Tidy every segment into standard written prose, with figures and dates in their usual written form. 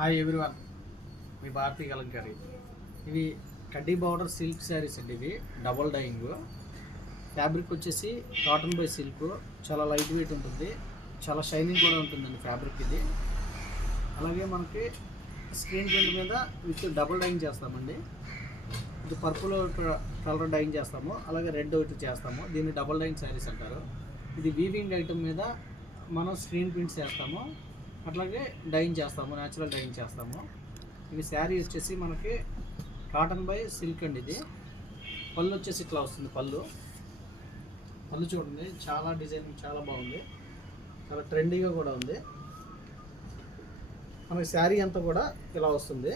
Hi everyone, మీ భారతీ కలంకారీ. ఇవి కడ్డీ border silk saris అండి. ఇవి డబుల్ డైయింగ్. ఫ్యాబ్రిక్ వచ్చేసి కాటన్ బై సిల్క్, చాలా లైట్ వెయిట్ ఉంటుంది, చాలా షైనింగ్ కూడా ఉంటుందండి ఫ్యాబ్రిక్ ఇది. అలాగే మనకి స్క్రీన్ ప్రింట్ మీద విత్ డబుల్ డైయింగ్ చేస్తామండి. ఇది పర్పుల్ కలర్ డైయింగ్ చేస్తాము, అలాగే రెడ్ ఒకటి చేస్తాము. దీన్ని డబుల్ డైయింగ్ శారీస్ అంటారు. ఇది వీవింగ్ ఐటమ్ మీద మనం స్క్రీన్ ప్రింట్స్ చేస్తాము, అట్లాగే డైయింగ్ చేస్తాము, న్యాచురల్ డైయింగ్ చేస్తాము. ఇది శారీ వచ్చేసి మనకి కాటన్ బై సిల్క్ అండి. ఇది పళ్ళు వచ్చేసి ఇట్లా వస్తుంది. పళ్ళు చూడండి, చాలా డిజైన్ చాలా బాగుంది, చాలా ట్రెండీగా కూడా ఉంది. మనకి శారీ అంతా కూడా ఇలా వస్తుంది.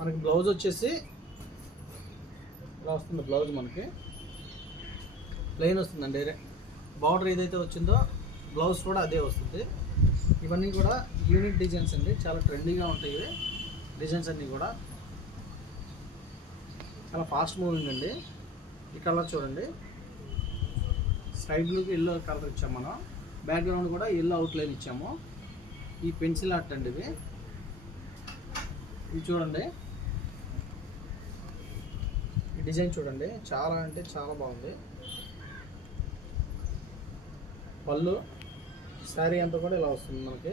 మనకి బ్లౌజ్ వచ్చేసి ఇలా వస్తుంది. బ్లౌజ్ మనకి ప్లెయిన్ వస్తుందండి. బార్డర్ ఏదైతే వచ్చిందో బ్లౌజ్ కూడా అదే వస్తుంది. ఇవన్నీ కూడా యూనిక్ డిజైన్స్ అండి, చాలా ట్రెండీగా ఉంటాయి. ఇవి డిజైన్స్ అన్నీ కూడా చాలా ఫాస్ట్ మూవింగ్ అండి. ఈ కలర్ చూడండి, స్కై బ్లూకి ఎల్లో కలర్ ఇచ్చాము మనం. బ్యాక్గ్రౌండ్ కూడా ఎల్లో అవుట్లైన్ ఇచ్చాము. ఈ పెన్సిల్ ఆర్ట్ అండి. ఇవి చూడండి, ఈ డిజైన్ చూడండి, చాలా అంటే చాలా బాగుంది. పళ్ళు శారీ అంతా కూడా ఇలా వస్తుంది మనకి.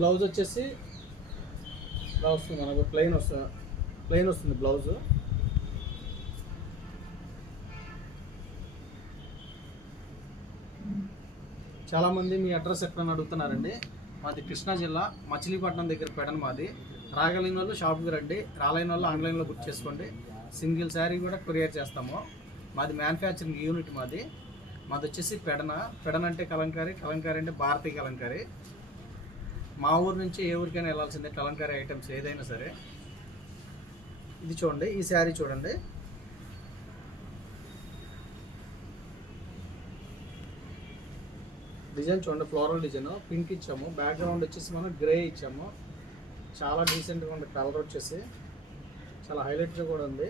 బ్లౌజ్ వచ్చేసి ఇలా వస్తుంది మనకు. ప్లెయిన్ వస్తుంది బ్లౌజ్. చాలామంది మీ అడ్రస్ ఎక్కడని అడుగుతున్నారండి. మాది కృష్ణా జిల్లా, మచిలీపట్నం దగ్గర పెడన మాది. రాగలిగిన వాళ్ళు షాప్కి రండి, రాలేని వాళ్ళు ఆన్లైన్లో బుక్ చేసుకోండి. సింగిల్ శారీ కూడా కొరియర్ చేస్తాము. మాది మ్యానుఫ్యాక్చరింగ్ యూనిట్. మాది వచ్చేసి పెడన అంటే కలంకారీ అంటే భారతీ కలంకారీ. మా ఊరు నుంచి ఏ ఊరికైనా వెళ్ళాల్సిందే కలంకారీ ఐటమ్స్ ఏదైనా సరే. ఇది చూడండి, ఈ శారీ చూడండి, డిజైన్ చూడండి, ఫ్లోరల్ డిజైన్ పింక్ ఇచ్చాము. బ్యాక్గ్రౌండ్ వచ్చేసి మనం గ్రే ఇచ్చాము. చాలా డీసెంట్గా ఉంది. కలర్ వచ్చేసి చాలా హైలైట్గా కూడా ఉంది.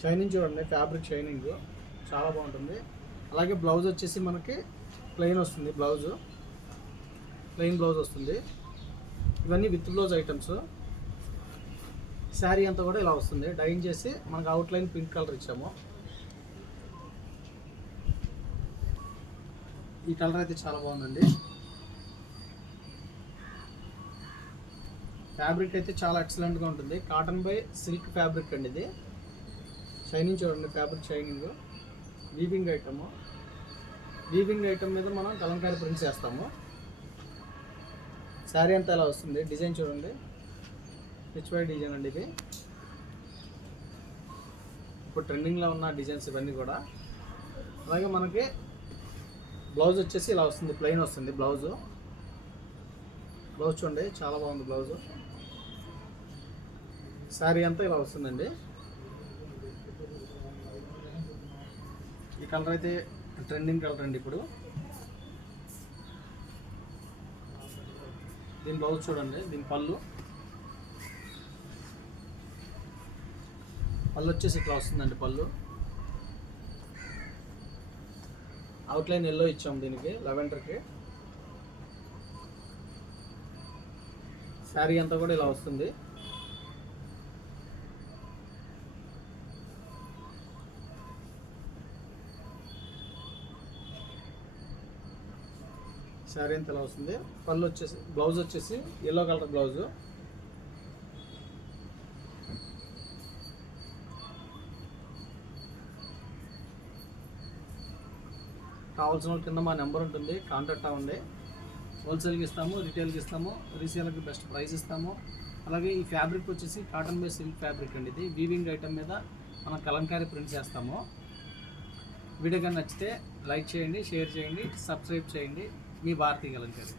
షైనింగ్ చూడండి, ఫ్యాబ్రిక్ షైనింగ్ చాలా బాగుంటుంది. అలాగే బ్లౌజ్ వచ్చేసి మనకి ప్లెయిన్ వస్తుంది. ప్లెయిన్ బ్లౌజ్ వస్తుంది. ఇవన్నీ విత్ బ్లౌజ్ ఐటమ్స్. శారీ అంతా కూడా ఇలా వస్తుంది. డైయింగ్ చేసి మనకు అవుట్లైన్ పింక్ కలర్ ఇచ్చాము. ఈ కలర్ అయితే చాలా బాగుందండి. ఫ్యాబ్రిక్ అయితే చాలా ఎక్సలెంట్గా ఉంటుంది. కాటన్ బై సిల్క్ ఫ్యాబ్రిక్ అండి. ఇది షైనింగ్ చూడండి, ఫ్యాబ్రిక్ షైనింగ్. వీవింగ్ ఐటమ్ మీద మనం కలంకారీ ప్రింట్స్ చేస్తాము. శారీ అంతా ఎలా వస్తుంది. డిజైన్ చూడండి, హెచ్వై డిజైన్ అండి. ఇది ఇప్పుడు ట్రెండింగ్లో ఉన్న డిజైన్స్ ఇవన్నీ కూడా. అలాగే మనకి బ్లౌజ్ వచ్చేసి ఇలా వస్తుంది, ప్లెయిన్ వస్తుంది బ్లౌజ్ చూడండి, చాలా బాగుంది బ్లౌజ్. శారీ అంతా ఇలా వస్తుందండి. ఈ కలర్ అయితే ట్రెండింగ్ కలర్ అండి ఇప్పుడు. దీని బ్లౌజ్ చూడండి, దీని పళ్ళు వచ్చేసి ఇట్లా వస్తుందండి. పళ్ళు అవుట్లైన్ ఎల్లో ఇచ్చాము దీనికి, లెవెండర్కి. శారీ అంతా కూడా ఇలా వస్తుంది. శారీ అంతా ఇలా వస్తుంది. పళ్ళు వచ్చేసి బ్లౌజ్ వచ్చేసి ఎల్లో కలర్ బ్లౌజు. కావాల్సిన కింద మా నెంబర్ ఉంటుంది, కాంటాక్ట్ అవ్వండి. హోల్సేల్కి ఇస్తాము, రిటైల్కి ఇస్తాము, రీసేలర్కి బెస్ట్ ప్రైస్ ఇస్తాము. అలాగే ఈ ఫ్యాబ్రిక్ వచ్చేసి కాటన్ బై సిల్క్ ఫ్యాబ్రిక్ అండి. ఇది వీవింగ్ ఐటమ్ మీద మనం కలంకారీ ప్రింట్ చేస్తాము. వీడియో కానీ నచ్చితే లైక్ చేయండి, షేర్ చేయండి, సబ్స్క్రైబ్ చేయండి. మీ భారతీ కలంకారీ.